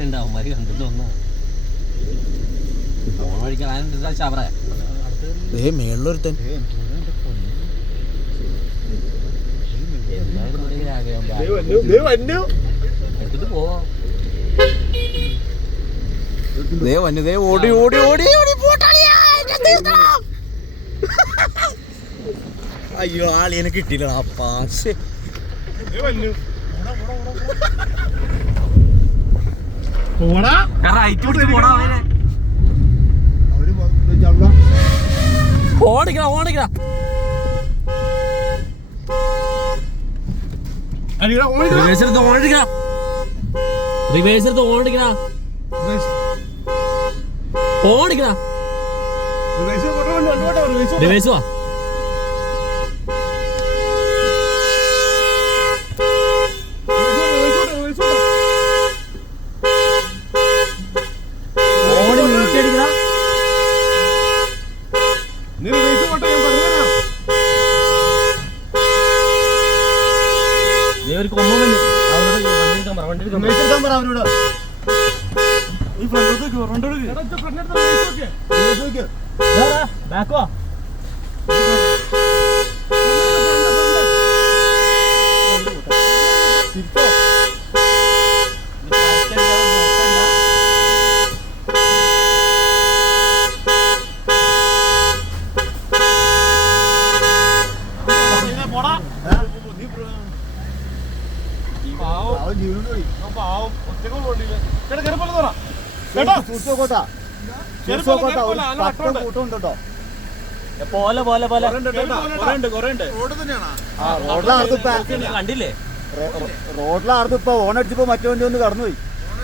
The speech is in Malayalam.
ഉണ്ടാവും മരി കണ്ടിട്ട് വന്നാ ഫോൺ കഴിക്കാൻ ചവറ മേളിലൊരുത്തൻ എടുത്തിട്ട് പോവാ. ഓടി ഓടി ഓടി ഓടി അയ്യോ ആളിനെ കിട്ടിയില്ല പാശേ ഓടിക്കണ ഓടിക്കണ റിവേഴ്സ് എടുത്ത് ഓടിക്കണ റിവേഴ്സ് എടുത്ത് ഓടിക്കണ ഓടിക്കണ റിവേഴ്സ് വാ ഒരു കൊമ്പൻ അവരോട് ബാക്കോ പോലെ പോലെ പോലെ കണ്ടില്ലേ റോഡിലാർന്ന് ഇപ്പൊ ഓണടിച്ചപ്പോ മറ്റേ വണ്ടി ഒന്ന് കടന്നുപോയി.